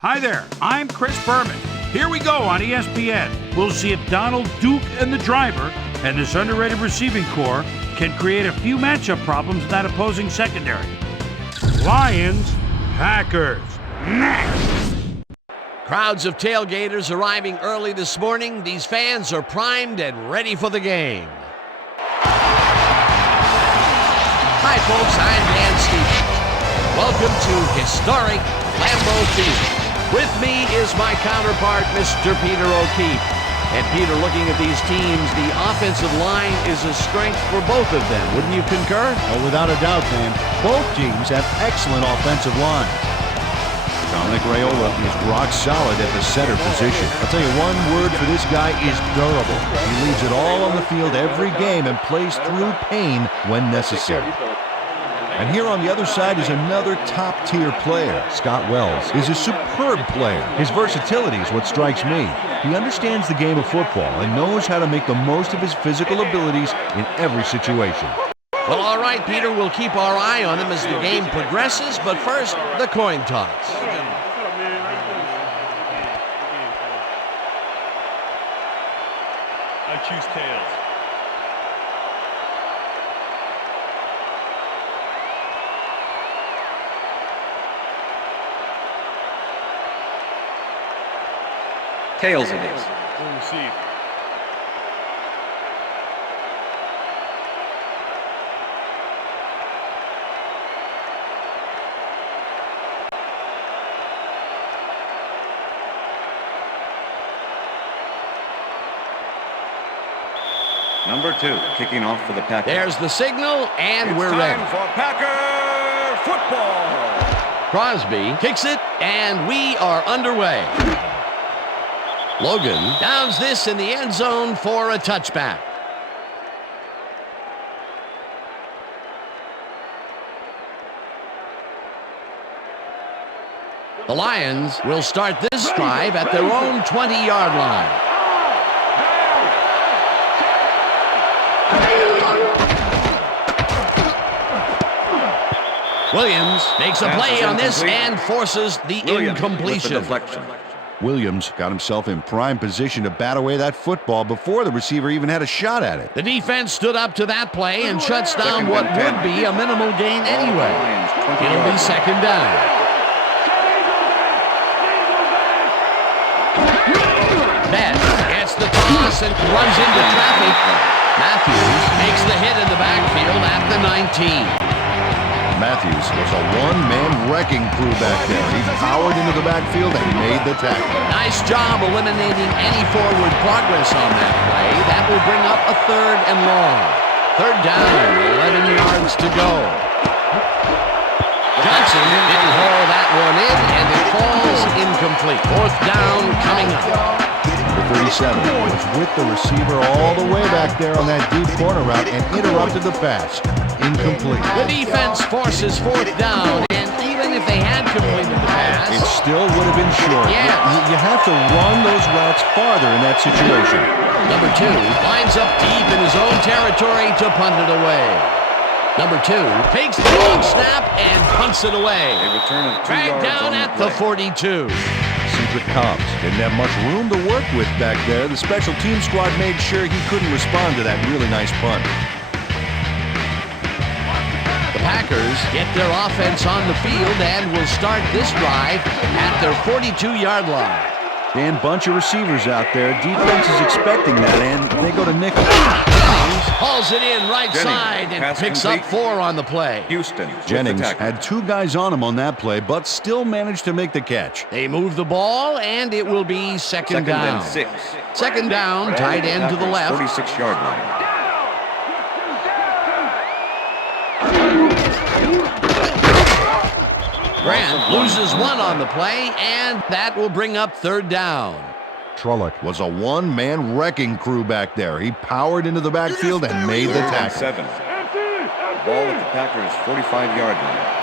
Hi there, I'm Chris Berman. Here we go on ESPN. We'll see if Donald, Duke, and the driver and this underrated receiving core can create a few matchup problems in that opposing secondary. Lions, Packers, next! Crowds of tailgaters arriving early this morning. These fans are primed and ready for the game. Hi, folks. I'm Dan Stevens. Welcome to historic Lambeau Field. With me is my counterpart, Mr. Peter O'Keefe. And Peter, looking at these teams, the offensive line is a strength for both of them. Wouldn't you concur? Oh, without a doubt, man. Both teams have excellent offensive lines. Dominic Raiola is rock solid at the center position. I'll tell you, one word for this guy is durable. He leaves it all on the field every game and plays through pain when necessary. And here on the other side is another top-tier player. Scott Wells is a superb player. His versatility is what strikes me. He understands the game of football and knows how to make the most of his physical abilities in every situation. Well, all right, Peter, we'll keep our eye on him as the game progresses, but first, the coin toss. I choose tails. Tails it is. We'll receive. Number 2, kicking off for the Packers. There's the signal, and It's we're time ready. for Packer football. Crosby kicks it, and we are underway. Logan downs this in the end zone for a touchback. The Lions will start this drive at their own 20-yard line. Williams makes a play on this and forces the incompletion. Deflection. Williams got himself in prime position to bat away that football before the receiver even had a shot at it. The defense stood up to that play and shuts down what would be a minimal gain anyway. It'll be second down. Bett gets the toss and runs into traffic. Matthews makes the hit in the backfield at the 19. Matthews was a one-man wrecking crew back there. He powered into the backfield and made the tackle. Nice job eliminating any forward progress on that play. That will bring up a third and long. Third down, 11 yards to go. Johnson didn't haul that one in, and it falls incomplete. Fourth down coming up. The 37 was with the receiver all the way back there on that deep corner route and interrupted the pass. Incomplete. The defense forces fourth down, and even if they had completed the pass, it still would have been short. Yes. You have to run those routes farther in that situation. Number 2 lines up deep in his own territory to punt it away. Number 2 takes the long snap and punts it away. A return of 2 Dragged yards down on at the 42. Cedric Cobbs didn't have much room to work with back there. The special team squad made sure he couldn't respond to that really nice punt. The Packers get their offense on the field and will start this drive at their 42-yard line. Dan, bunch of receivers out there. Defense is expecting that, and they go to nickel. Jennings hauls it in right Jennings, side and pass picks complete. up 4 on the play. Houston. Jennings had 2 guys on him on that play, but still managed to make the catch. They move the ball, and it will be second down. and 6. Second down, tight end to the left. 46-yard line. Grant loses 1 on the play, and that will bring up third down. Trullock was a one-man wrecking crew back there. He powered into the backfield and made the tackle. 7. Ball at the Packers' 45-yard line.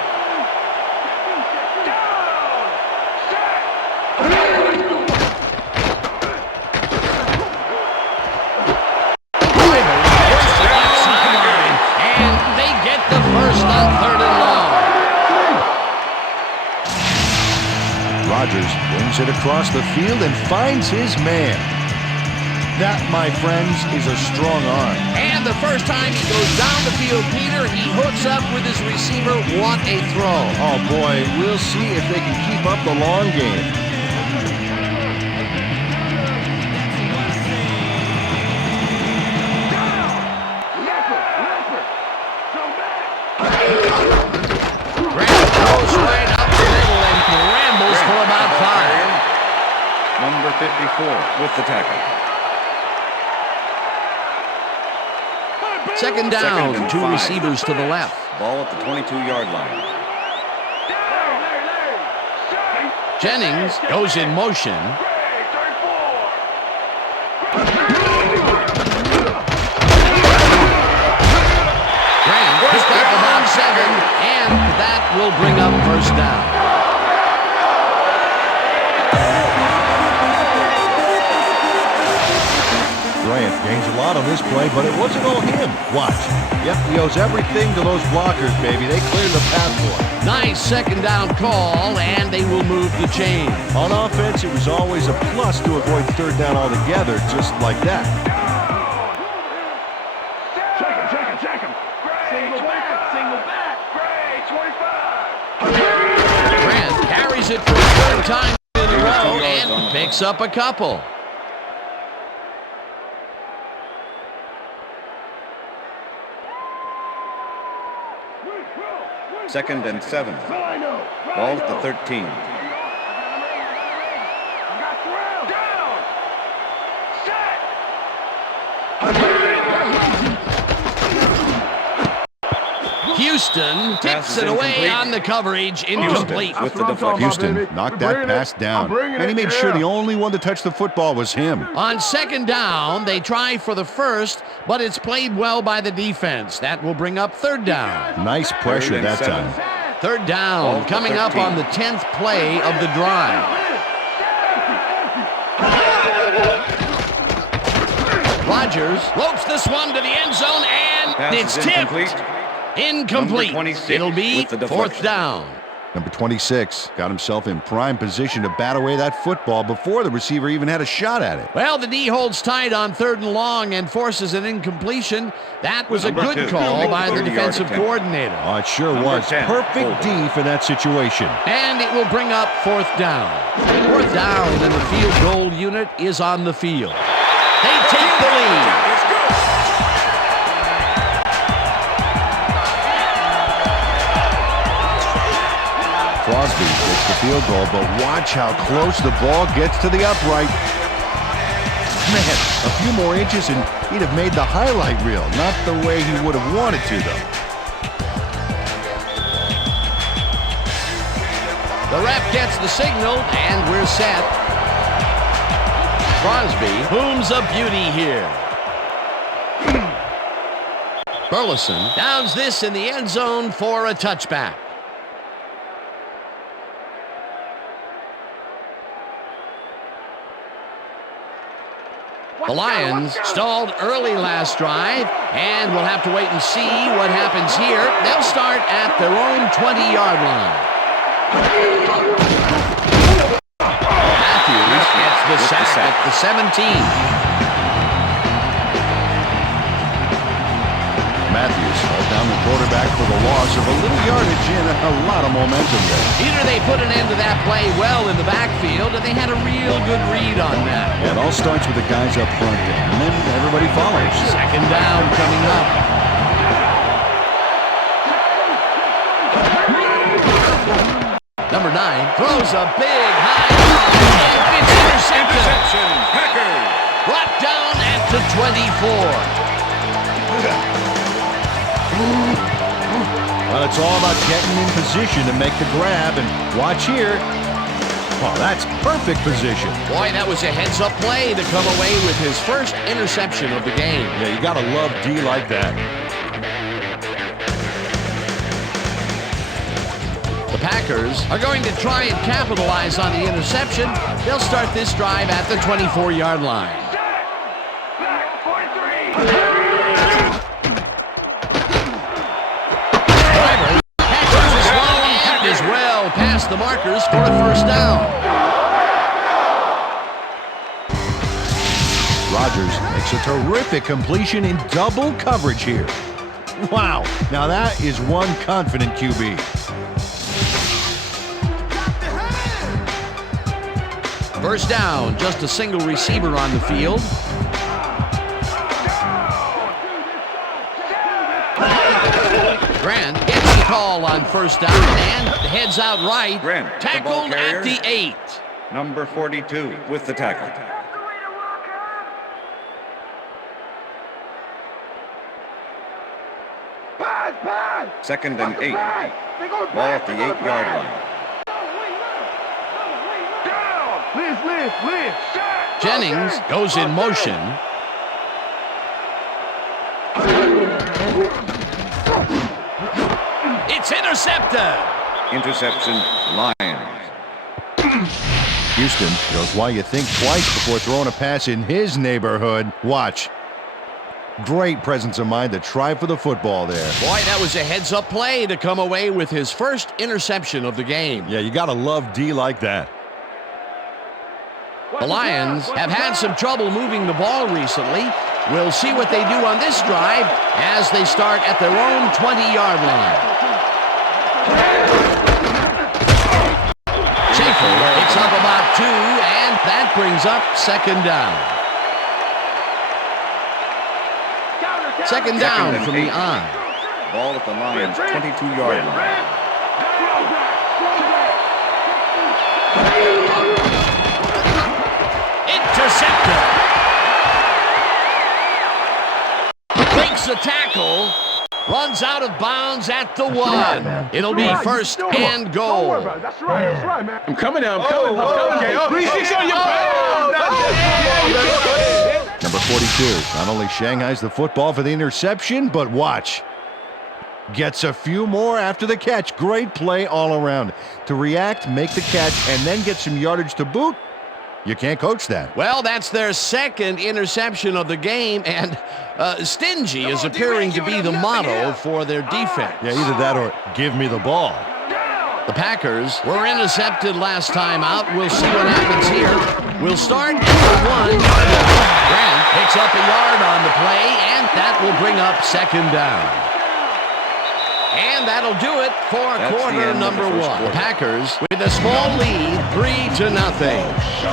Sideline, and they get the first on third and long. Rodgers wings it across the field and finds his man. That, my friends, is a strong arm. And the first time he goes down the field, Peter, he hooks up with his receiver. What a throw. Oh, boy, we'll see if they can keep up the long game. Grant goes right up the middle and scrambles for about 5. Number 54 with the tackle. Second down, Second and 2 5. receivers to the left. Ball at the 22-yard line. Jennings goes in motion. Grant picked up about 7, and that will bring up first down. Grant gains a lot on this play, but it wasn't all him. Watch. Yep, he owes everything to those blockers, baby. They cleared the path for him. Nice second down call, and they will move the chain. On offense, it was always a plus to avoid third down altogether, just like that. Check him. Single back. Great, 25. Grant carries it for the third time in a row and picks up a couple. Second and 7. Ball at the 13. Houston tips it away on the coverage. Incomplete. With the deflection. Houston knocked that pass down, and he made sure the only one to touch the football was him. On second down, they try for the first, but it's played well by the defense. That will bring up third down. Nice pressure that time. Third down, coming up on the 10th play of the drive. Rodgers ropes this one to the end zone, and Pass it's is tipped. Incomplete. Number 26 It'll be with the fourth deflection. down. Number 26 got himself in prime position to bat away that football before the receiver even had a shot at it. Well, the D holds tight on 3rd and long and forces an incompletion. That was a Number good 2, call by the 30-yard defensive attempt. coordinator. Oh, it sure Number was. 10, Perfect D for that situation. And it will bring up fourth down. Fourth down, and the field goal unit is on the field. They take the lead. Crosby gets the field goal, but watch how close the ball gets to the upright. Man, a few more inches and he'd have made the highlight reel. Not the way he would have wanted to, though. The ref gets the signal, and we're set. Crosby booms a beauty here. Burleson downs this in the end zone for a touchback. The Lions stalled early last drive, and we'll have to wait and see what happens here. They'll start at their own 20-yard line. Matthews gets the sack at the 17. Matthews held down the quarterback for the loss of a little yardage and a lot of momentum there. Peter, they put an end to that play well in the backfield, and they had a real good read on that. Yeah, it all starts with the guys up front there, and then everybody follows. Second down coming up. Number 9 throws a big high ball, and it's intercepted. Interception. Packers. Brought down at the 24. Well, it's all about getting in position to make the grab, and watch here. Oh, that's perfect position. Boy, that was a heads-up play to come away with his first interception of the game. Yeah, you gotta love D like that. The Packers are going to try and capitalize on the interception. They'll start this drive at the 24-yard line. Driver catches this one and is well past past the markers for a first down. Rodgers makes a terrific completion in double coverage here. Wow, now that is one confident QB. First down, just a single receiver on the field. Grant gets the call on first down and heads out right. Grant, the ball tackled carrier. at the 8. Number 42 with the tackle. Second and 8. Ball at the 8-yard line. Jennings goes in motion. It's intercepted. Interception, Lions. Houston shows why you think twice before throwing a pass in his neighborhood. Watch. Great presence of mind to try for the football there. Boy, that was a heads-up play to come away with his first interception of the game. Yeah, you got to love D like that. The Lions have had some trouble moving the ball recently. We'll see what they do on this drive as they start at their own 20-yard line. Schaefer picks up about 2, and that brings up second down. Second down from the on. Ball at the Lions' 22-yard line. Intercepted. Breaks the tackle. Runs out of bounds at the 1. It'll be first and goal. That's right, man. I'm coming now. I'm coming. Please fix on your Number 42 not only shanghais the football for the interception, but watch. Gets a few more after the catch. Great play all around. To react, make the catch, and then get some yardage to boot. You can't coach that. Well, that's their second interception of the game, and stingy is appearing to be the motto for their defense. Yeah, either that or give me the ball. The Packers were intercepted last time out. We'll see what happens here. We'll start at the 1-yard line. Grant picks up a yard on the play, and that will bring up second down. And that'll do it for quarter number 1. The Packers with a small lead, 3-0.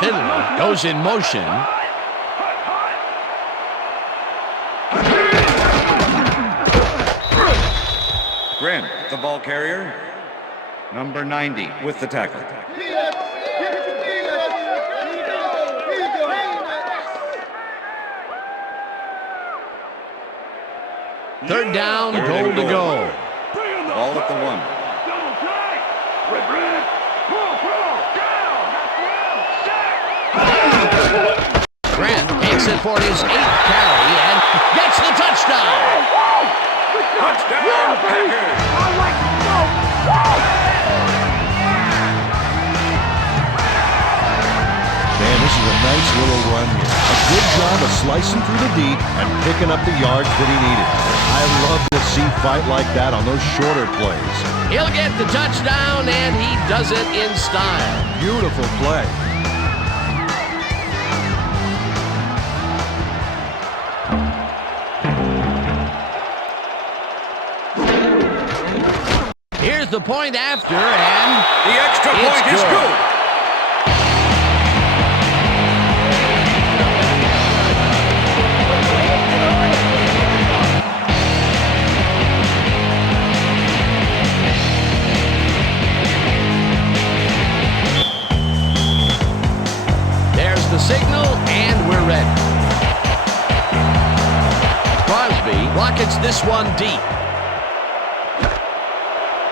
Finley goes in motion. Grant, the ball carrier. Number 90 with the tackle. Third down, goal to go. Ball at the 1. Grant takes it for his 8th carry and gets the touchdown. Touchdown, Packers! Man, this is a nice little run here. A good job of slicing through the deep and picking up the yards that he needed. I love to see fight like that on those shorter plays. He'll get the touchdown, and he does it in style. Beautiful play. Here's the point after, and The extra point is good. there's the signal, and we're ready. Crosby rockets this one deep.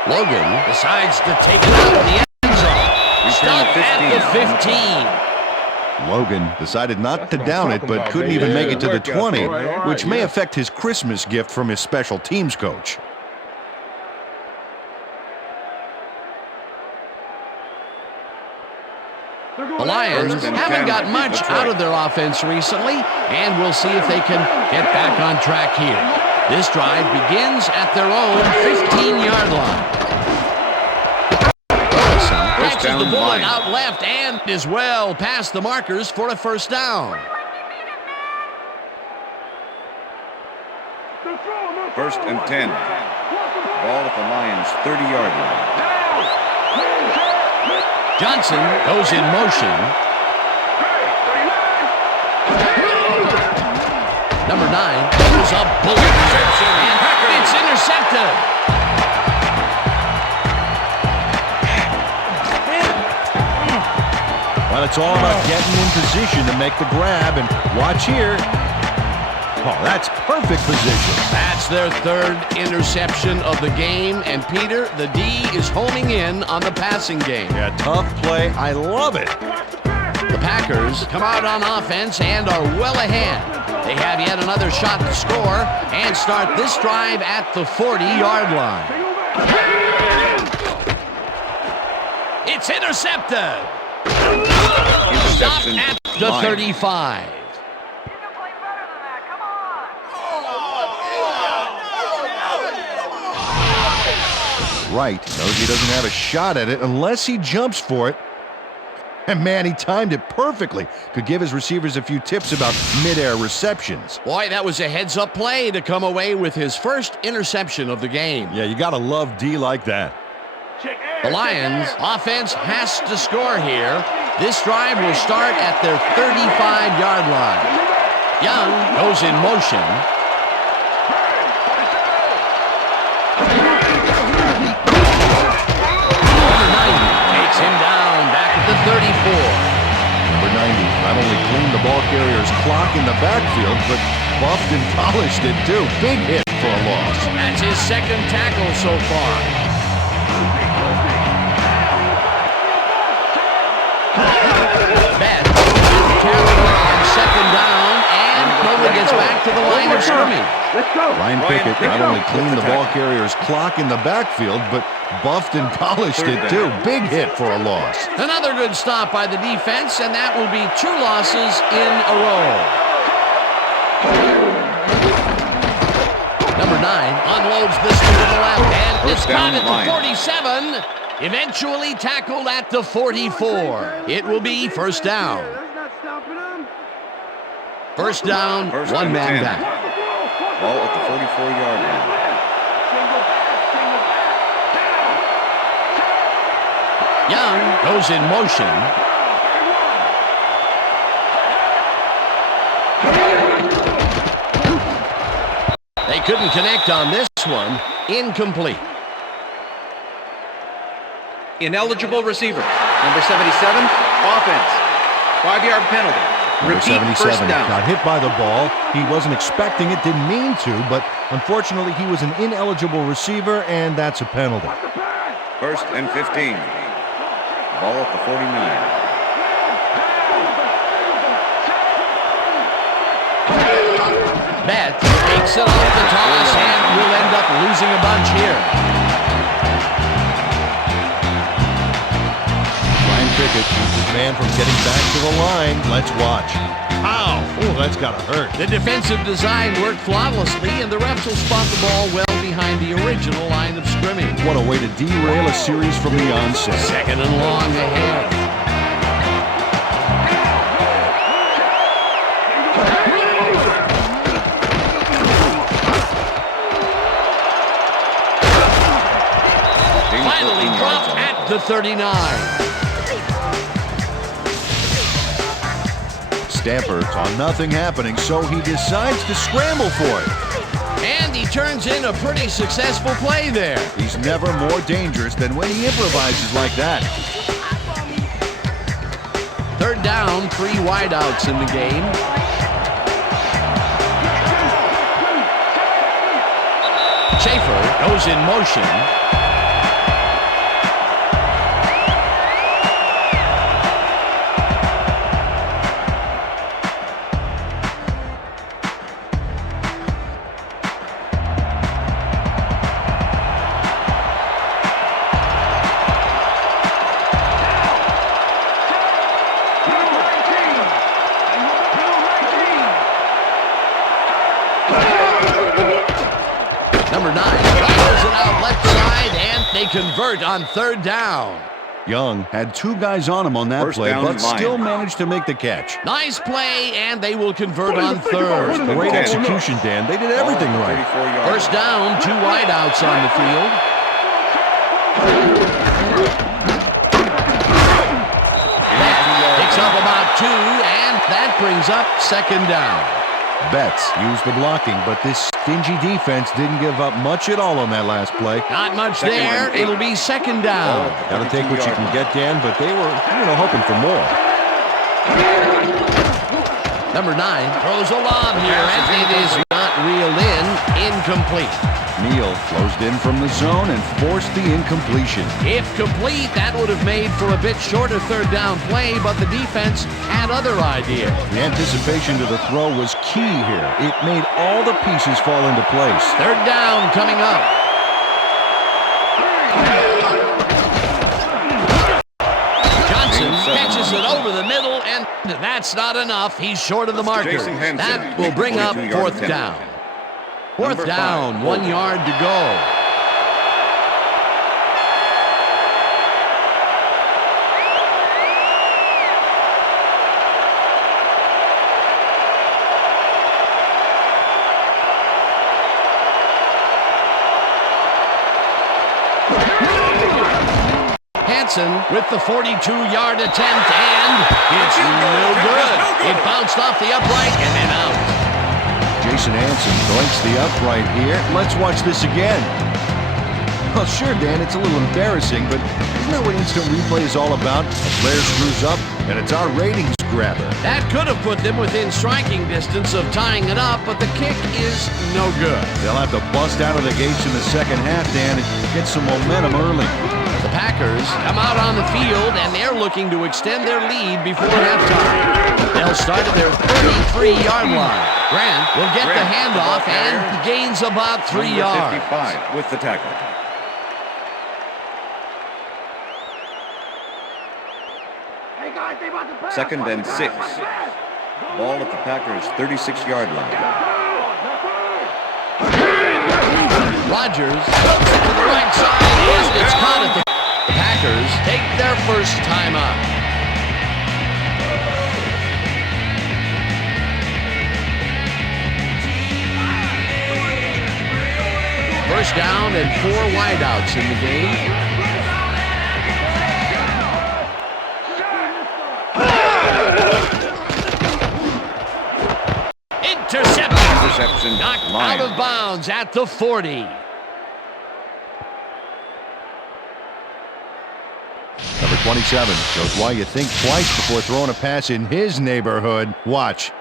Logan decides to take it out of the end zone. Stop at the 15. Logan decided not to down it, but couldn't even make it to the 20, which may affect his Christmas gift from his special teams coach. The Lions haven't got much out of their offense recently, and we'll see if they can get back on track here. This drive begins at their own 15-yard line. Catches the bullet out left and is well past the markers for a first down. First and 10. Ball at the Lions' 30-yard line. Johnson goes in motion. Number 9 goes up bullet. And it's intercepted. Well, it's all about getting in position to make the grab, and watch here. Oh, that's perfect position. That's their third interception of the game, and Peter, the D is homing in on the passing game. Yeah, tough play. I love it. The Packers come out on offense and are well ahead. They have yet another shot to score and start this drive at the 40-yard line. It's intercepted. Stopped at the 35. Right, knows he doesn't have a shot at it unless he jumps for it. And man, he timed it perfectly. Could give his receivers a few tips about mid-air receptions. Boy, that was a heads-up play to come away with his first interception of the game. Yeah, you gotta love D like that. The Lions offense has to score here. This drive will start at their 35-yard line. Young goes in motion. Number 90 takes him down back at the 34. Number 90 not only cleaned the ball carrier's clock in the backfield, but buffed and polished it too. Big hit for a loss. That's his second tackle so far. Bet carry on second down, and Nolan gets back to the line of scrimmage. Ryan Pickett not only cleaned the ball carrier's clock in the backfield, but buffed and polished it too. Big hit for a loss. Another good stop by the defense, and that will be 2 losses in a row. Number 9 unloads this one to the left, and it's caught at the 47. Eventually tackled at the 44. It will be first down. First down, one man back. Ball at the 44-yard line. Young goes in motion. They couldn't connect on this one. Incomplete. Ineligible receiver. Number 77, offense. 5-yard penalty. Repeat first down. Got hit by the ball. He wasn't expecting it, didn't mean to, but unfortunately he was an ineligible receiver, and that's a penalty. First and 15. Ball at the 49. Bet takes it off the toss and will end up losing a bunch here. Pickett keeps his man from getting back to the line. Let's watch. Ow! Oh, that's gotta hurt. The defensive design worked flawlessly, and the refs will spot the ball well behind the original line of scrimmage. What a way to derail a series from the onset. Second and long ahead. Finally dropped at the 39. Stamper saw nothing happening, so he decides to scramble for it. And he turns in a pretty successful play there. He's never more dangerous than when he improvises like that. Third down, 3 wideouts in the game. Schaefer goes in motion. Number 9 travels it out left side, and they convert on third down. Young had 2 guys on him on that First play, down but line. still managed to make the catch. Nice play, and they will convert on third. Great execution, Dan. They did everything right. 34 yards. First down, 2 wideouts on the field. Beck picks up about 2, and that brings up second down. Betts used the blocking, but this stingy defense didn't give up much at all on that last play. Not much there. It'll be second down. Got to take what you can get, Dan, but they were, hoping for more. Number 9 throws a lob here, and it is not reeled in. Incomplete. Neal closed in from the zone and forced the incompletion. If complete, that would have made for a bit shorter third down play, but the defense had other ideas. The anticipation to the throw was key here. It made all the pieces fall into place. Third down coming up. Johnson catches it over the middle, and that's not enough. He's short of the marker. That will bring up fourth down. Fourth down, 1 yard to go. Hansen with the 42-yard attempt, and it's no good. It bounced off the upright and then out. Jason Hansen blinks the upright here. Let's watch this again. Well, sure, Dan, it's a little embarrassing, but isn't that what instant replay is all about? A player screws up, and it's our ratings grabber. That could have put them within striking distance of tying it up, but the kick is no good. They'll have to bust out of the gates in the second half, Dan, and get some momentum early. The Packers come out on the field, and they're looking to extend their lead before halftime. They'll start at their 33-yard line. Grant will get the handoff and gains about 3 yards. 55 with the tackle. Second and 6. Ball at the Packers' 36-yard line. Rodgers to the right side, and it's caught at the Packers take their first time out. First down and 4 wideouts in the game. Interception. Knocked out of bounds at the 40. Number 27 shows why you think twice before throwing a pass in his neighborhood. Watch.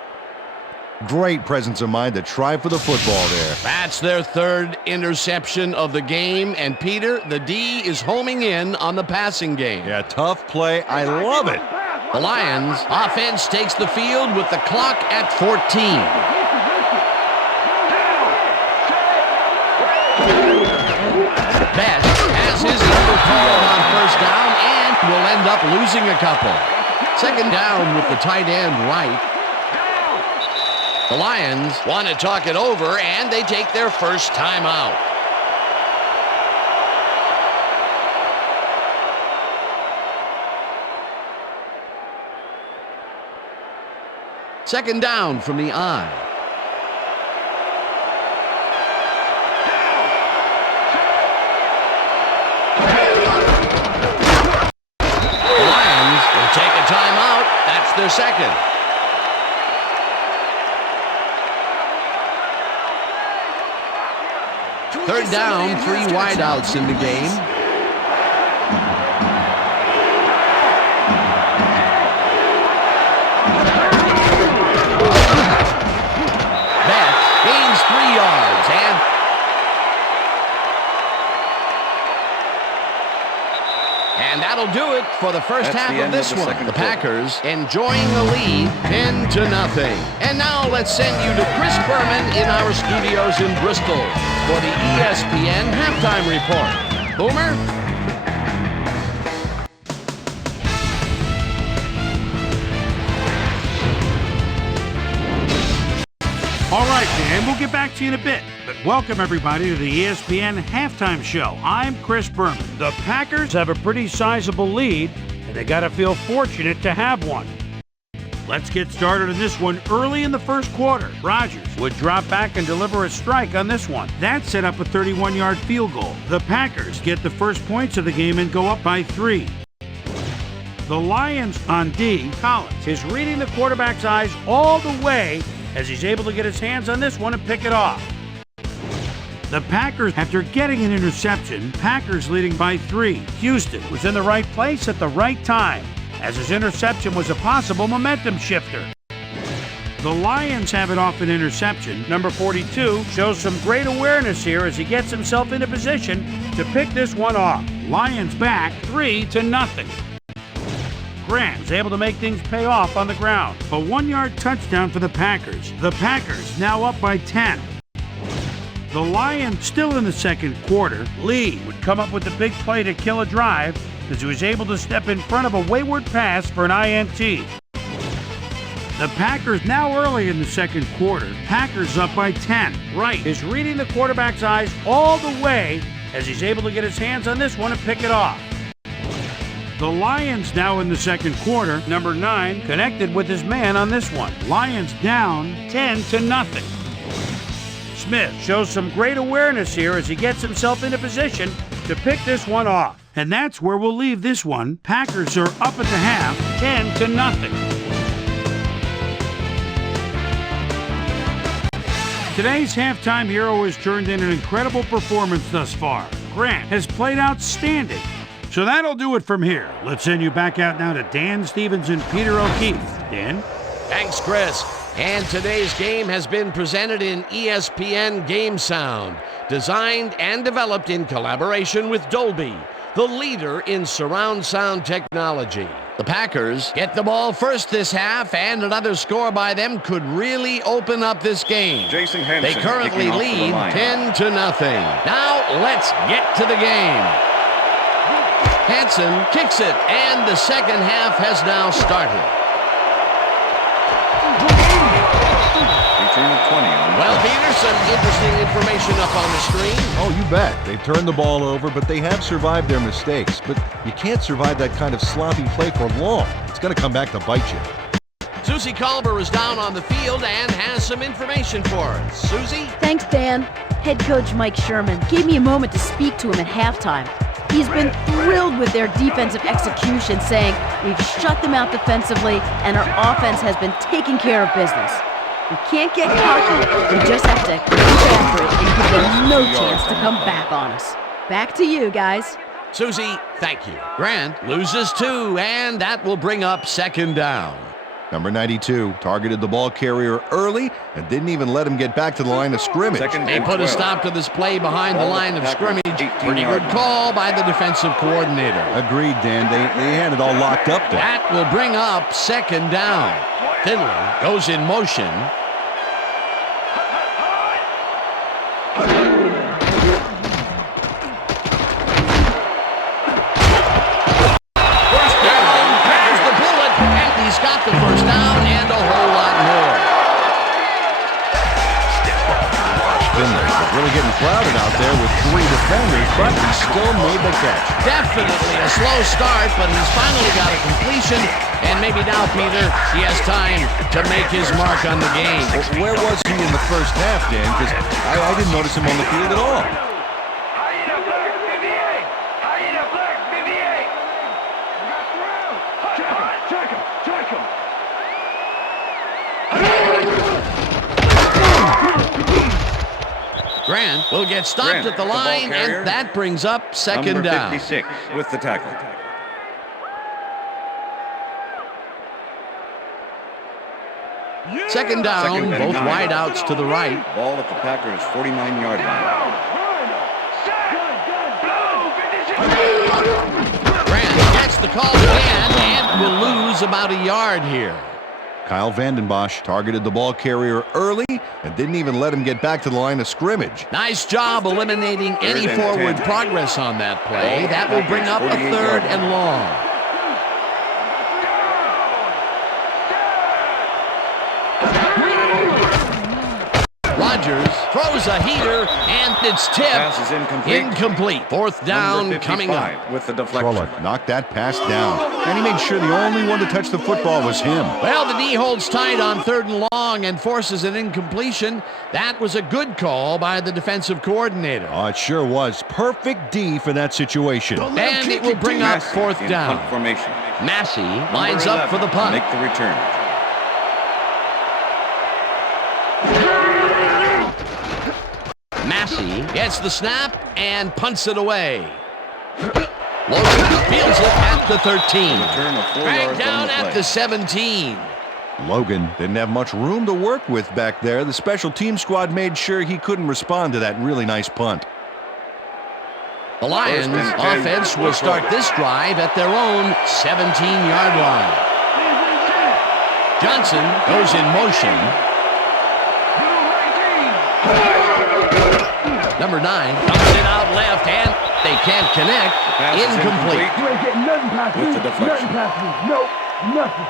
Great presence of mind to try for the football there. That's their third interception of the game, and Peter, the D is homing in on the passing game. Yeah, tough play. I love it. The Lions offense takes the field with the clock at 14. Best has his number called on first down and will end up losing a couple. Second down with the tight end right. The Lions want to talk it over, and they take their first timeout. Second down from the I. The Lions will take a timeout. That's their second. Third down, 3 wideouts in the game. Beck gains 3 yards, and that'll do it for the first half of this one. The Packers enjoying the lead 10-0. And now let's send you to Chris Berman in our studios in Bristol for the ESPN halftime report. Boomer? All right, Dan, we'll get back to you in a bit. But welcome, everybody, to the ESPN Halftime Show. I'm Chris Berman. The Packers have a pretty sizable lead, and they got to feel fortunate to have one. Let's get started on this one early in the first quarter. Rodgers would drop back and deliver a strike on this one. That set up a 31-yard field goal. The Packers get the first points of the game and go up by 3. The Lions on D. Collins is reading the quarterback's eyes all the way as he's able to get his hands on this one and pick it off. The Packers, after getting an interception, Packers leading by 3. Houston was in the right place at the right time, as his interception was a possible momentum shifter. The Lions have it off an interception. Number 42 shows some great awareness here as he gets himself into position to pick this one off. Lions back 3-0. Grant was able to make things pay off on the ground. A 1-yard touchdown for the Packers. The Packers now up by 10. The Lions still in the second quarter. Lee would come up with the big play to kill a drive as he was able to step in front of a wayward pass for an INT. The Packers now early in the second quarter. Packers up by 10. Wright is reading the quarterback's eyes all the way as he's able to get his hands on this one and pick it off. The Lions now in the second quarter. Number 9 connected with his man on this one. Lions down 10-0. Smith shows some great awareness here as he gets himself into position to pick this one off. And that's where we'll leave this one. Packers are up at the half, 10-0. Today's halftime hero has turned in an incredible performance thus far. Grant has played outstanding. So that'll do it from here. Let's send you back out now to Dan Stevens and Peter O'Keefe. Dan? Thanks, Chris. And today's game has been presented in ESPN Game Sound, designed and developed in collaboration with Dolby, the leader in surround sound technology. The Packers get the ball first this half, and another score by them could really open up this game. Jason Hansen They currently kicking off for the lead Lions. 10-0. Now let's get to the game. Hansen kicks it, and the second half has now started. Return of 20 on the Well, Peter, some interesting information up on the screen. Oh, you bet. They've turned the ball over, but they have survived their mistakes. But you can't survive that kind of sloppy play for long. It's going to come back to bite you. Susie Culver is down on the field and has some information for us. Susie? Thanks, Dan. Head coach Mike Sherman gave me a moment to speak to him at halftime. He's been thrilled with their defensive execution, saying, "We've shut them out defensively, and our offense has been taking care of business. We can't get cocky. We just have to keep after it and give them no chance to come back on us." Back to you, guys. Susie, thank you. Grant loses 2, and that will bring up second down. Number 92 targeted the ball carrier early and didn't even let him get back to the line of scrimmage. They put a stop to this play behind the line of scrimmage. Pretty good call by the defensive coordinator. Agreed, Dan. They had it all locked up there. That will bring up second down. Finley goes in motion. There's the bullet, and he's got the first down and a whole lot more. Finley was really getting crowded out there with 3 defenders, but he still made the catch. Definitely a slow start, but he's finally got a completion. And maybe now, Peter, he has time to make his mark on the game. Where was he in the first half, Dan? Because I didn't notice him on the field at all. Grant will get stopped Grant, at the the ball line, carrier. and that brings up second Number down. 56 with the tackle. Second down, Second and both 9. wideouts to the right. Ball at the Packers' 49-yard line. Grant gets the call again and will lose about a yard here. Kyle Vandenbosch targeted the ball carrier early and didn't even let him get back to the line of scrimmage. Nice job eliminating any Third and forward 10. progress on that play. That will bring up a 48 third yard and long. Rodgers throws a heater, and it's tipped. Pass is incomplete. Incomplete. Fourth down Number coming up. with the deflection. Trollope knocked that pass down, and he made sure the only one to touch the football was him. Well, the D holds tight on 3rd and long and forces an incompletion. That was a good call by the defensive coordinator. Oh, it sure was. Perfect D for that situation. And it will bring up 4th in down. punt formation. Massey lines Number up for the 11 punt. Make the return. Massey gets the snap and punts it away. Logan fields it at the 13. Return of 4 Dragged yards on down the at play. the 17. Logan didn't have much room to work with back there. The special team squad made sure he couldn't respond to that really nice punt. The Lions First and 10. offense will start this drive at their own 17-yard line. Johnson goes in motion. Number 9 dumps it out left, and they can't connect. Pass is Incomplete. You ain't getting nothing past me. With the deflection. Nothing past me. Nope, nothing.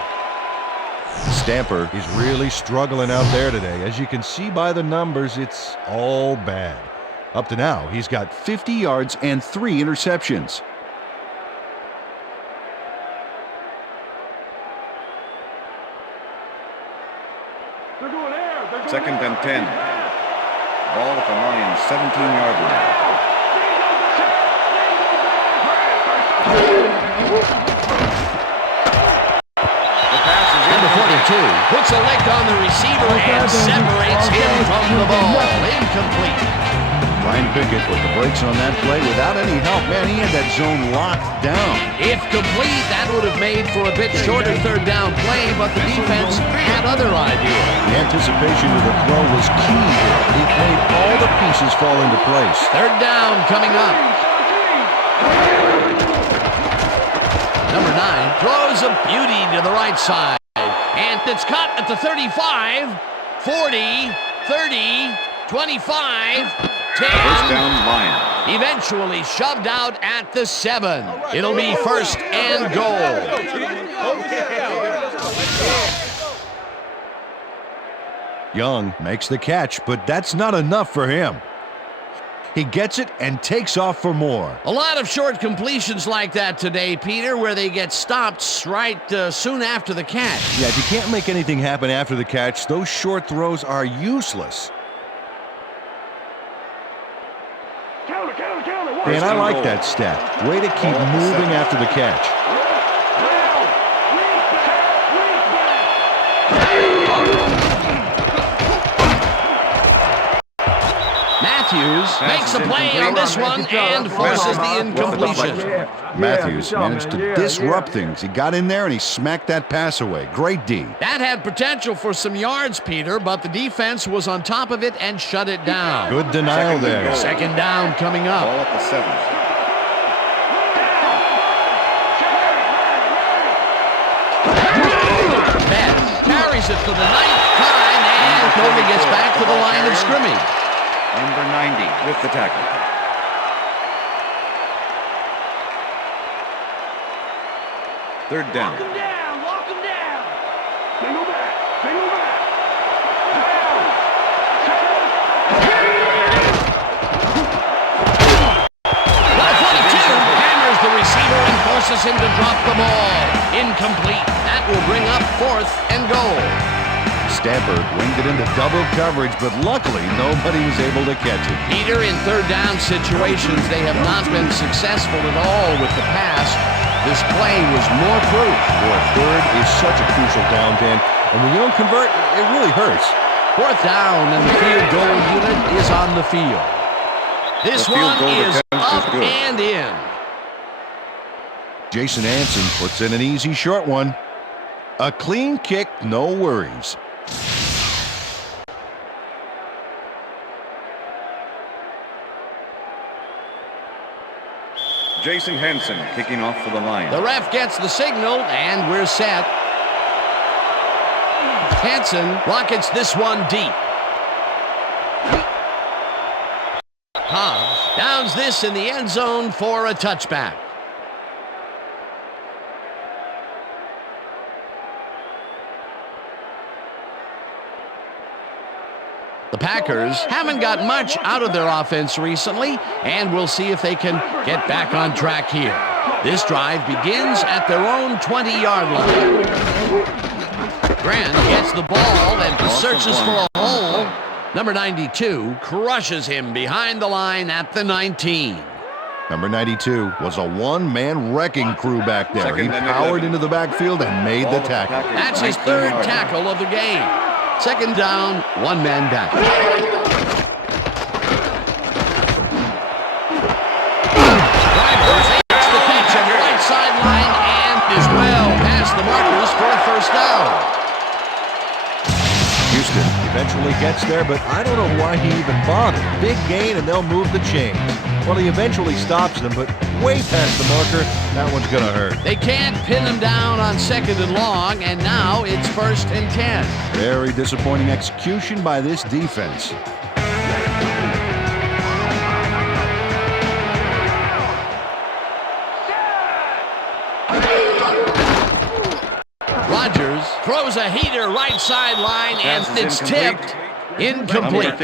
Stamper is really struggling out there today. As you can see by the numbers, it's all bad. Up to now, he's got 50 yards and 3 interceptions. They're going there. They're going 2nd and there. 10. Ball at the Lions' 17-yard line. The pass is Number incomplete. 42 puts a leg on the receiver and separates him from the ball. Incomplete. Brian Pickett with the brakes on that play without any help. Man, he had that zone locked down. If complete, that would have made for a bit shorter 3rd down play, but the defense had other ideas. The anticipation of the throw was key here. He made all the pieces fall into place. 3rd down coming up. Number 9 throws a beauty to the right side. And it's caught at the 35, 40, 30, 25, 10. First down, Lions. Eventually shoved out at the 7. It'll be 1st and goal. Young makes the catch, but that's not enough for him. He gets it and takes off for more. A lot of short completions like that today, Peter, where they get stopped right soon after the catch. Yeah, if you can't make anything happen after the catch, those short throws are useless. Counter, counter, counter. Watch And I it. like that step. Way to keep moving after the catch. Matthews makes a play on this one and forces the incompletion. Matthews managed to disrupt things. He got in there and he smacked that pass away. Great D. That had potential for some yards, Peter, but the defense was on top of it and shut it down. Good denial there. 2nd down coming Ball up. at the 7. Betts carries it for the 9th time and only gets back to the line of scrimmage. Number 90 with the tackle. Third down. Lock him down. Lock him down. Single back. Single back. Down. Number 42 hammers the receiver and forces him to drop the ball. Incomplete. That will bring up 4th and goal. Stamper winged it into double coverage, but luckily nobody was able to catch it. Peter, in 3rd down situations, they have not been successful at all with the pass. This play was more proof. Boy, 3rd is such a crucial down, Dan. And when you don't convert, it really hurts. 4th down, and the field goal unit is on the field. This The field one goal is attempt is up good. and in. Jason Hansen puts in an easy short one. A clean kick, no worries. Jason Henson kicking off for the Lions. The ref gets the signal, and we're set. Hansen rockets this one deep. Hobbs downs this in the end zone for a touchback. The Packers haven't got much out of their offense recently, and we'll see if they can get back on track here. This drive begins at their own 20-yard line. Grant gets the ball and searches for a hole. Number 92 crushes him behind the line at the 19. Number 92 was a one-man wrecking crew back there. He powered into the backfield and made the tackle. That's his third tackle of the game. Second down, one man down. Driver takes the pitch on the right sideline and is well past the markers for a first down. Houston eventually gets there, but I don't know why he even bothered. Big gain, and they'll move the chains. Well, he eventually stops them, but way past the marker, that one's going to hurt. They can't pin him down on second and long, and now it's 1st and 10. Very disappointing execution by this defense. Rodgers throws a heater right sideline, and it's tipped. Incomplete.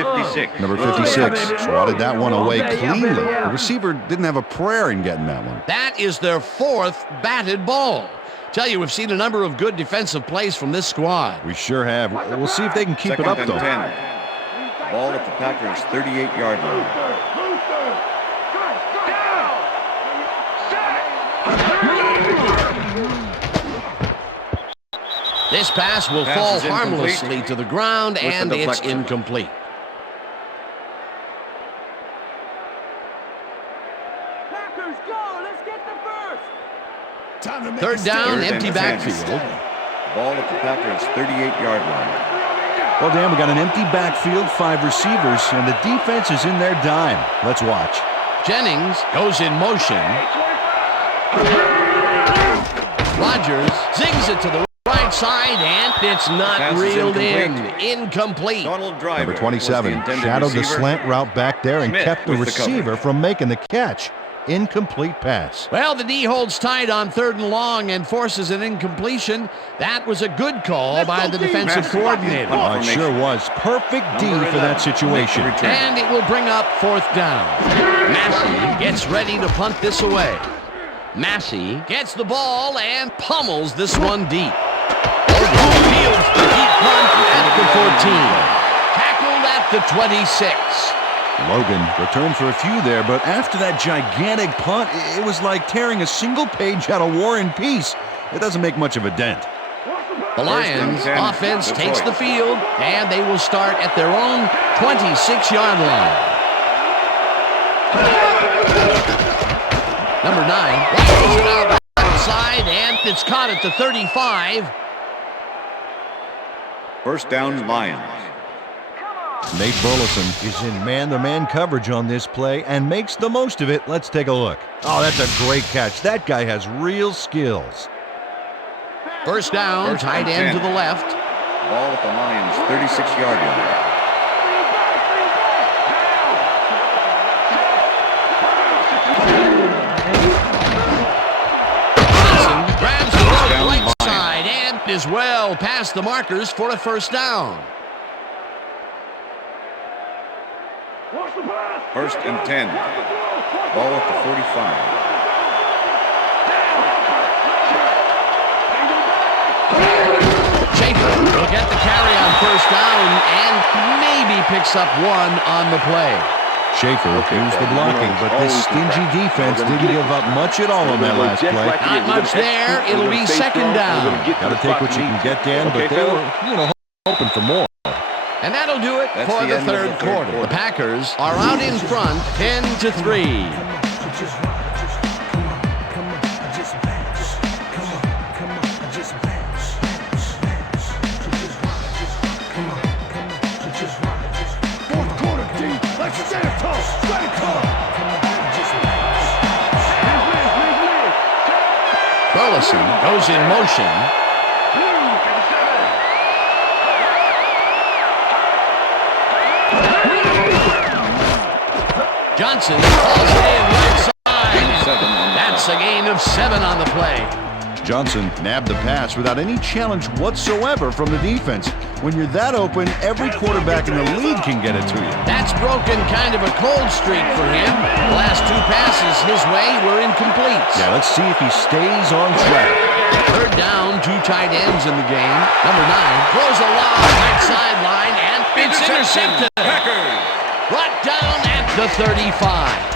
Number 56 swatted that one away cleanly. The receiver didn't have a prayer in getting that one. That is their 4th batted ball. Tell you, we've seen a number of good defensive plays from this squad. We sure have. We'll see if they can keep it up, though. 10. Ball at the Packers' 38-yard line. This pass will fall harmlessly to the ground, and it's incomplete. Packers, go! Let's get the first! Third down, empty backfield. Ball at the Packers' 38-yard line. Well, Dan, we got an empty backfield, 5 receivers, and the defense is in their dime. Let's watch. Jennings goes in motion. Rodgers zings it to the right side, and it's not reeled in. Incomplete. Number 27 shadowed the slant route back there and kept the receiver from making the catch. Incomplete pass. Well, the D holds tight on 3rd and long and forces an incompletion. That was a good call by the defensive coordinator. Oh, it sure was. Perfect D for that situation. And it will bring up 4th down. Massey gets ready to punt this away. Massey gets the ball and pummels this one deep. Fields the deep punt at the 14. Tackled at the 26. Logan returned for a few there, but after that gigantic punt, it was like tearing a single page out of War and Peace. It doesn't make much of a dent. The Lions offense takes the field, and they will start at their own 26-yard line. Number 9 launches it out outside, and it's caught at the 35. First down, Lions. Nate Burleson is in man-to-man coverage on this play and makes the most of it. Let's take a look. Oh, that's a great catch. That guy has real skills. First down, tight end to the left. Ball at the Lions' 36-yard line. Grabs the ball right side and is well past the markers for a first down. 1st and 10. Ball at the 45. Schaefer will get the carry on first down and maybe picks up 1 on the play. Schaefer used the blocking, but this stingy defense didn't give up much at all on that last play. Not much there. It'll be second down. Got to take what you can get, Dan, but they were, hoping for more. And that'll do it for the third quarter. The Packers are out in front, 10-3. Burleson goes in motion. Johnson calls it in right side. That's a gain of 7 on the play. Johnson nabbed the pass without any challenge whatsoever from the defense. When you're that open, every quarterback in the league can get it to you. That's broken kind of a cold streak for him. The last 2 passes his way were incomplete. Yeah, let's see if he stays on track. 3rd down, 2 tight ends in the game. Number 9 throws a long right sideline, and it's intercepted. Brought down at the 35.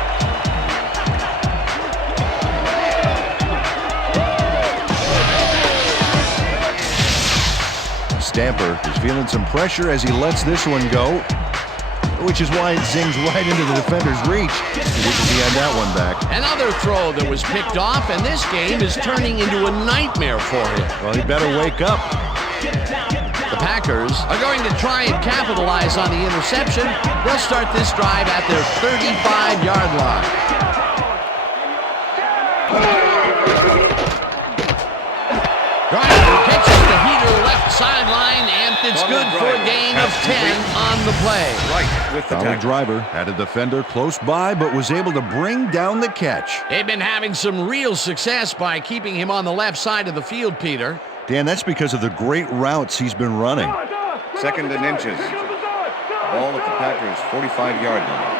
Stamper is feeling some pressure as he lets this one go, which is why it zings right into the defender's reach. He had that one back. Another throw that was picked off, and this game is turning into a nightmare for him. Well, he better wake up. The Packers are going to try and capitalize on the interception. They'll start this drive at their 35-yard line. Driver catches the heater left sideline, and it's good for a gain of 10 on the play. Right with the Donald Driver had a defender close by, but was able to bring down the catch. They've been having some real success by keeping him on the left side of the field, Peter. Dan, that's because of the great routes he's been running. 2nd and inches. Ball at the Packers' 45-yard line.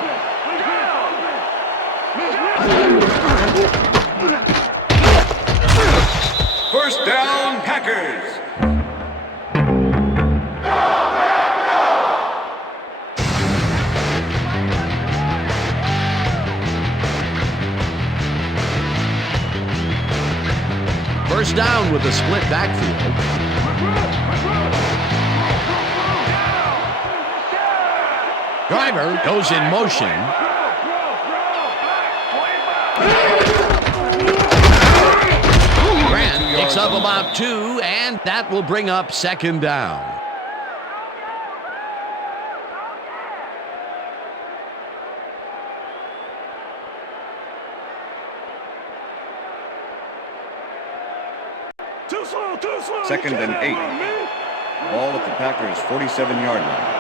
First down, Packers. First down with a split backfield. Driver goes in motion. Grant picks up about 2, and that will bring up 2nd down. Too slow. 2nd and 8. Ball at the Packers' 47-yard line.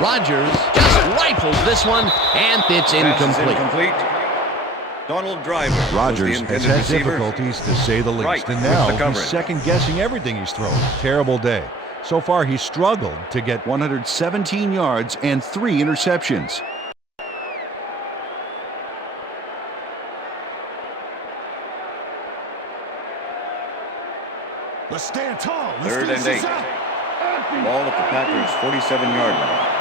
Rodgers just rifles this one, and it's incomplete. Donald Driver. Rodgers has had difficulties, to say the least, Right and now with the he's second-guessing everything he's thrown. Terrible day. So far, he's struggled to get 117 yards and 3 interceptions. Let's stand tall. 3rd and 8. Ball at the Packers' 47-yard line.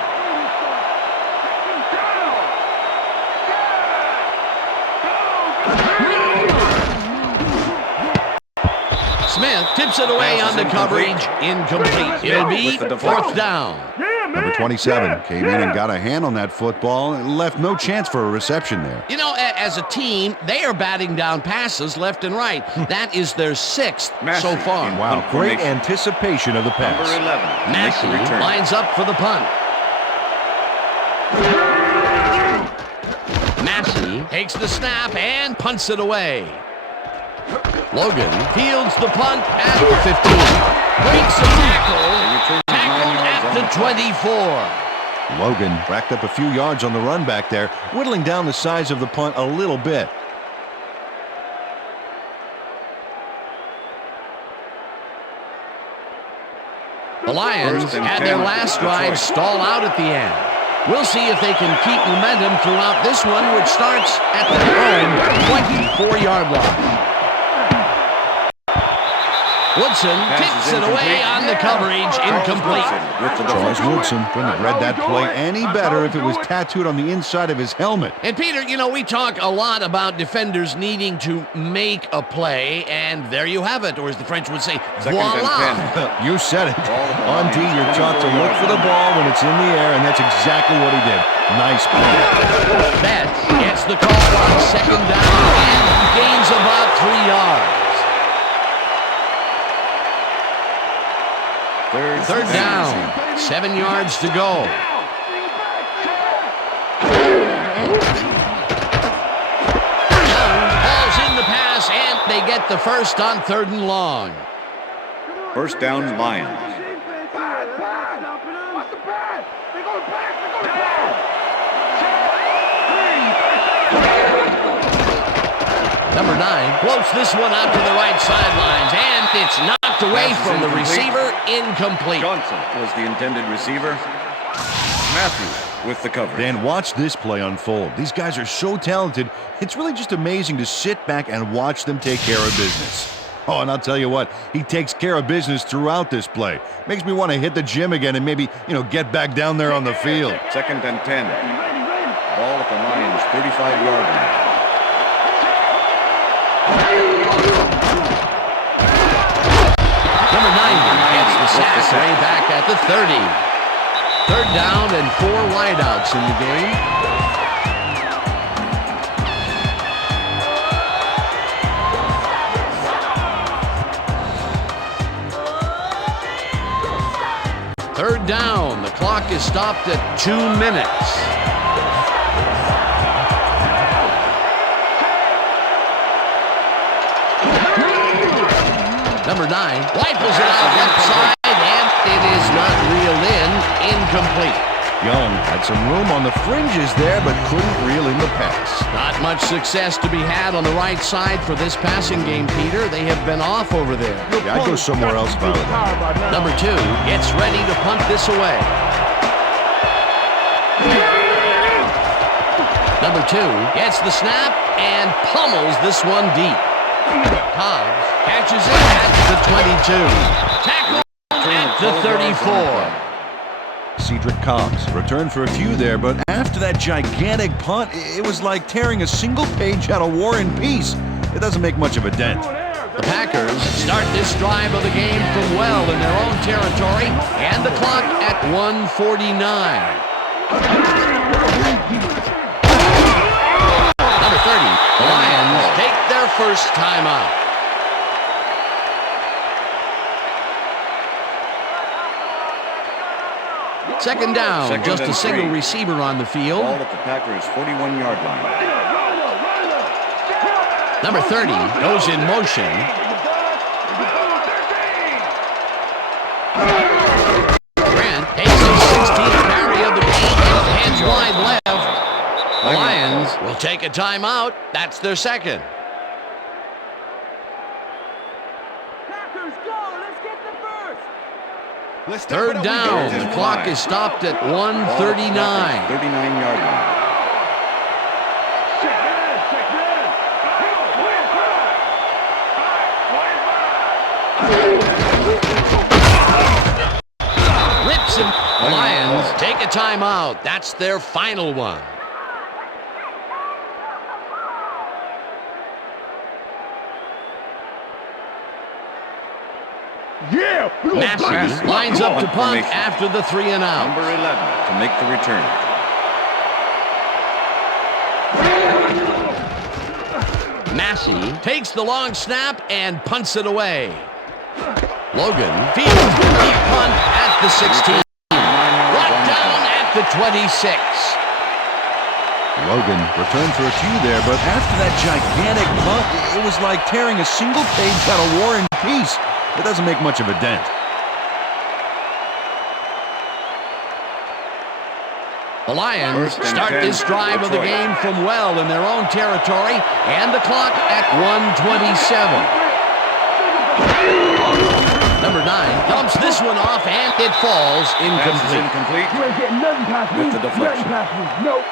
Smith tips it away on the coverage. Incomplete. It'll be 4th down. Number 27 came in and got a hand on that football and left no chance for a reception there. You know, as a team, they are batting down passes left and right. That is their 6th so far. Wow, great anticipation of the pass. Number 11. Massey lines up for the punt. Massey takes the snap and punts it away. Logan fields the punt at the 15. Breaks the tackle. Tackled at the 24. Logan racked up a few yards on the run back there, whittling down the size of the punt a little bit. The Lions had their last drive stall out at the end. We'll see if they can keep momentum throughout this one, which starts at their own 24-yard line. Woodson kicks it away on the coverage, incomplete. Charles Woodson couldn't have read that play any better if it was tattooed on the inside of his helmet. And Peter, you know, we talk a lot about defenders needing to make a play, and there you have it, or as the French would say, voila. You said it. On D, you're taught to look for the ball when it's in the air, and that's exactly what he did. Nice play. Betts gets the call on 2nd down and gains about 3 yards. 3rd down, 7 yards to go. Young hauls in the pass, and they get the first on 3rd and long. First down, Lions. Number 9 floats this one out to the right sidelines, and it's knocked away Pass is from the incomplete. receiver. Incomplete. Johnson was the intended receiver. Matthews with the coverage. Dan, watch this play unfold. These guys are so talented, it's really just amazing to sit back and watch them take care of business. Oh, and I'll tell you what, he takes care of business throughout this play. Makes me want to hit the gym again and maybe, get back down there on the field. 2nd and 10. Ball at the Lions' 35-yard line. Number 90 gets the sack way back at the 30. 3rd down and 4 wideouts in the game. Third down. The clock is stopped at 2 minutes. Number 9 rifles it out left side, and it is not reeled in. Incomplete. Young had some room on the fringes there, but couldn't reel in the pass. Not much success to be had on the right side for this passing game, Peter. They have been off over there. Yeah, I'd go somewhere else if I were them. Number 2 gets ready to punt this away. Number 2 gets the snap and pummels this one deep. Hobbs catches it at the 22. Tackle at the 34. Cedric Cobbs returned for a few there, but after that gigantic punt, it was like tearing a single page out of War and Peace. It doesn't make much of a dent. The Packers start this drive of the game from well in their own territory, and the clock at 1:49. Number 30, the Lions take their first timeout. Second down, just a single receiver on the field. Ball at the Packers' 41-yard line. Number 30 goes in motion. Grant takes his 16th carry of the game and heads wide left. The Lions will take a timeout. That's their second. Third down. The clock is stopped at 1:39. 39-yard line. Rips him. The Lions take a timeout. That's their final one. Yeah! Massey lines up to punt Formation. after the 3 and out. Number 11 to make the return. Massey takes the long snap and punts it away. Logan fields the deep punt at the 16. Brought down at the 26. Logan returned for a few there, but after that gigantic punt, it was like tearing a single page out of War and Peace. It doesn't make much of a dent. The Lions start this drive of the game from well in their own territory, and the clock at 1:27. Number 9 dumps this one off, and it falls Pass is incomplete. incomplete. You ain't getting nothing past me. With the deflection. Nothing past me. Nope.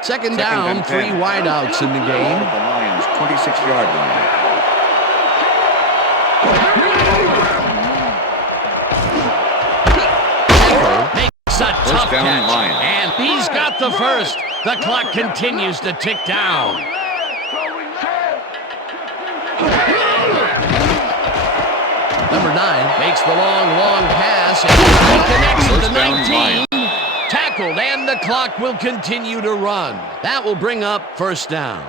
Second down, 3 wideouts in the Ball game. at the Lions' 26-yard line. Makes a tough down, catch, Lions. and he's got the first. The clock continues to tick down. Number 9 makes the long pass, and he connects at the First down, 19. Tackled, and the clock will continue to run. That will bring up first down.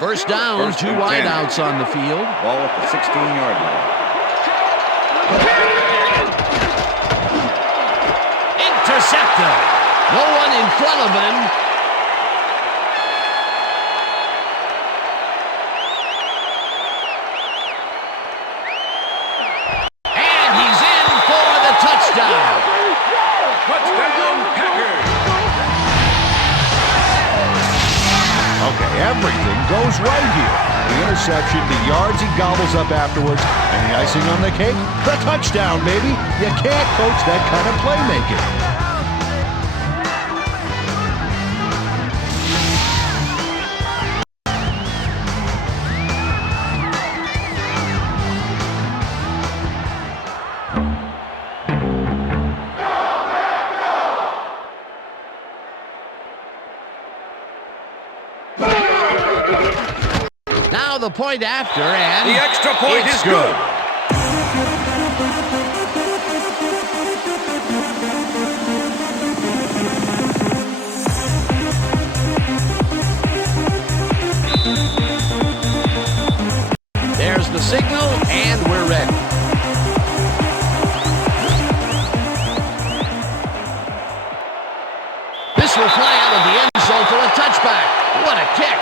First down, First 2 and 10. wideouts on the field. Ball at the 16-yard line. Intercepted. No one in front of him. Everything goes right here. The interception, the yards he gobbles up afterwards, and the icing on the cake, the touchdown, baby. You can't coach that kind of playmaking. Now the point after, and The extra point is good. There's the signal, and we're ready. This will fly out of the end zone for a touchback. What a kick.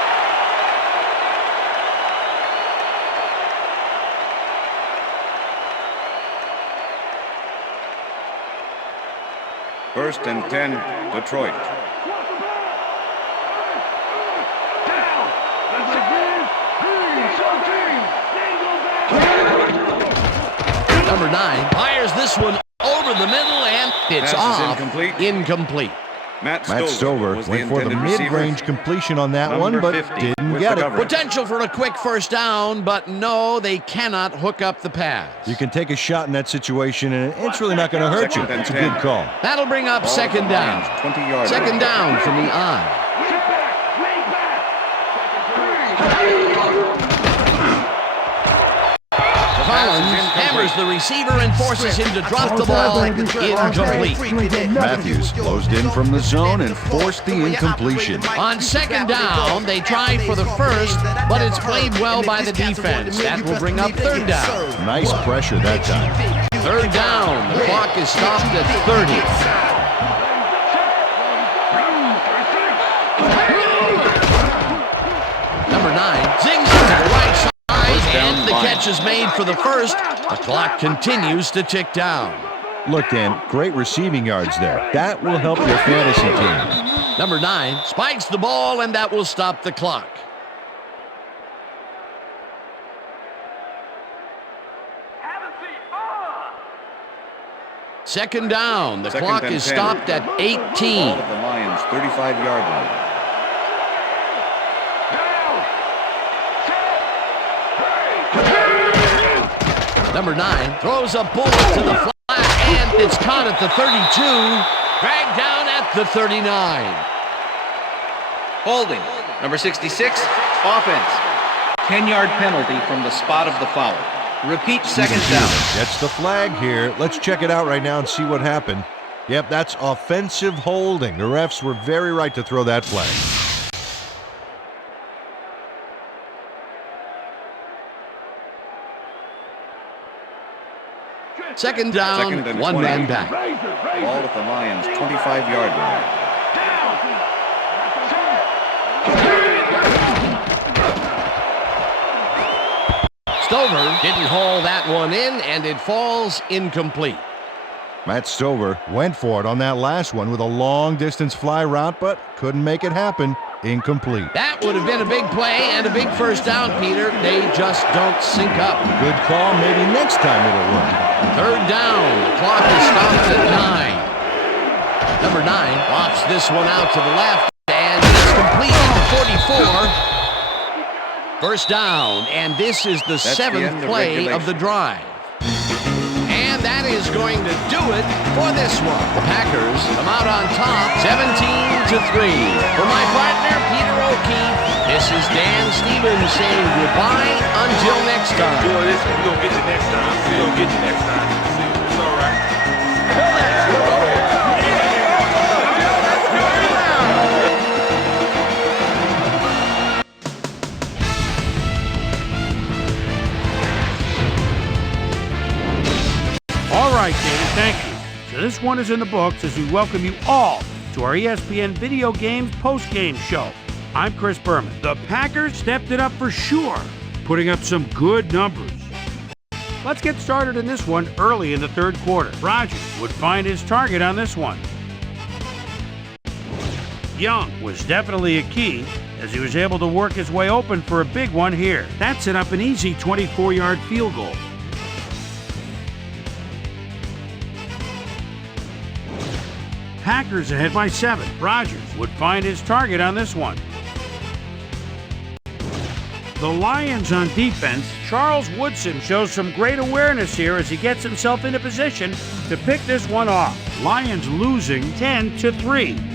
First and 10, Detroit. Number 9 fires this one over the middle, and it's Pass is off. incomplete. Incomplete. Matt Matt Stover was the went for the intended receiver. mid-range completion on that Number one, but 50 didn't with get the it. coverage. Potential for a quick first down, but no, they cannot hook up the pass. You can take a shot in that situation, and it's really not going to hurt you. Second and It's a 10. good call. That'll bring up Ball second at the down. Lions, 20-yard Second line. down from the eye. Collins hammers the receiver and forces him to drop the ball. Incomplete. Matthews closed in from the zone and forced the incompletion. On second down, they try for the first, but it's played well by the defense. That will bring up third down. Nice pressure that time. Third down. The clock is stopped at 30. Number 9 zings it to the right side, and the catch is made for the first. The clock continues to tick down. Look, Dan, great receiving yards there. That will help your fantasy team. Number 9 spikes the ball, and that will stop the clock. Second down. The Second clock and is 10. stopped at 18. Ball at the Lions, 35-yard line. Number 9 throws a bullet to the flat, and it's caught at the 32. Dragged down at the 39. Holding. Number 66, offense. 10-yard penalty from the spot of the foul. Repeat second down. Gets the flag here. Let's check it out right now and see what happened. Yep, that's offensive holding. The refs were very right to throw that flag. Second down, Second and one 20. man back. Ball at the Lions, 25-yard line. Stover didn't haul that one in, and it falls incomplete. Matt Stover went for it on that last one with a long-distance fly route, but couldn't make it happen. Incomplete. That would have been a big play and a big first down, Peter. They just don't sync up. Good call. Maybe next time it'll work. Third down. The clock is stopped at 9. Number 9 lofts this one out to the left, and it's complete at the 44. First down, and this is the That's the seventh end of play of the drive. And that is going to do it for this one. The Packers come out on top, 17-3. For my partner, Peter O'Keefe, this is Dan Stevens saying goodbye until next time. Boy, listen, we're going to get you next time. We're going to get you next time. See, it's all right. All right, David, thank you. So this one is in the books as we welcome you all to our ESPN Video Games post-game show. I'm Chris Berman. The Packers stepped it up for sure, putting up some good numbers. Let's get started in this one early in the third quarter. Rodgers would find his target on this one. Young was definitely a key, as he was able to work his way open for a big one here. That set up an easy 24-yard field goal. Packers ahead by 7. Rodgers would find his target on this one. The Lions on defense. Charles Woodson shows some great awareness here as he gets himself into position to pick this one off. Lions losing 10-3.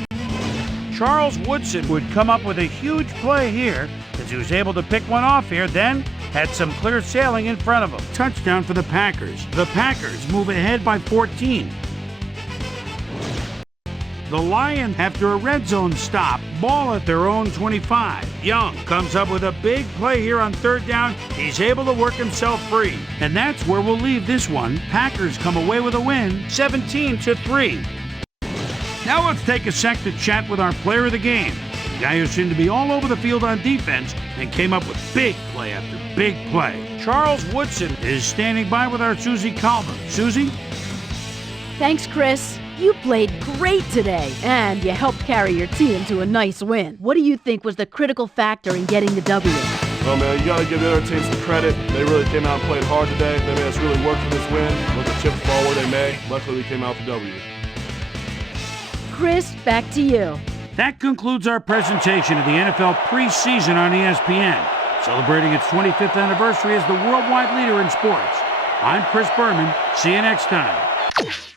Charles Woodson would come up with a huge play here as he was able to pick one off here, then had some clear sailing in front of him. Touchdown for the Packers. The Packers move ahead by 14. The Lions, after a red zone stop, ball at their own 25. Young comes up with a big play here on 3rd down. He's able to work himself free. And that's where we'll leave this one. Packers come away with a win, 17-3. Now let's take a sec to chat with our player of the game. The guy who seemed to be all over the field on defense and came up with big play after big play. Charles Woodson is standing by with our Susie Calver. Susie? Thanks, Chris. You played great today, and you helped carry your team to a nice win. What do you think was the critical factor in getting the W? Well, man, you got to give the other team some credit. They really came out and played hard today. They made us really work for this win. Let the chips fall where they may. Luckily, we came out with the W. Chris, back to you. That concludes our presentation of the NFL preseason on ESPN, celebrating its 25th anniversary as the worldwide leader in sports. I'm Chris Berman. See you next time.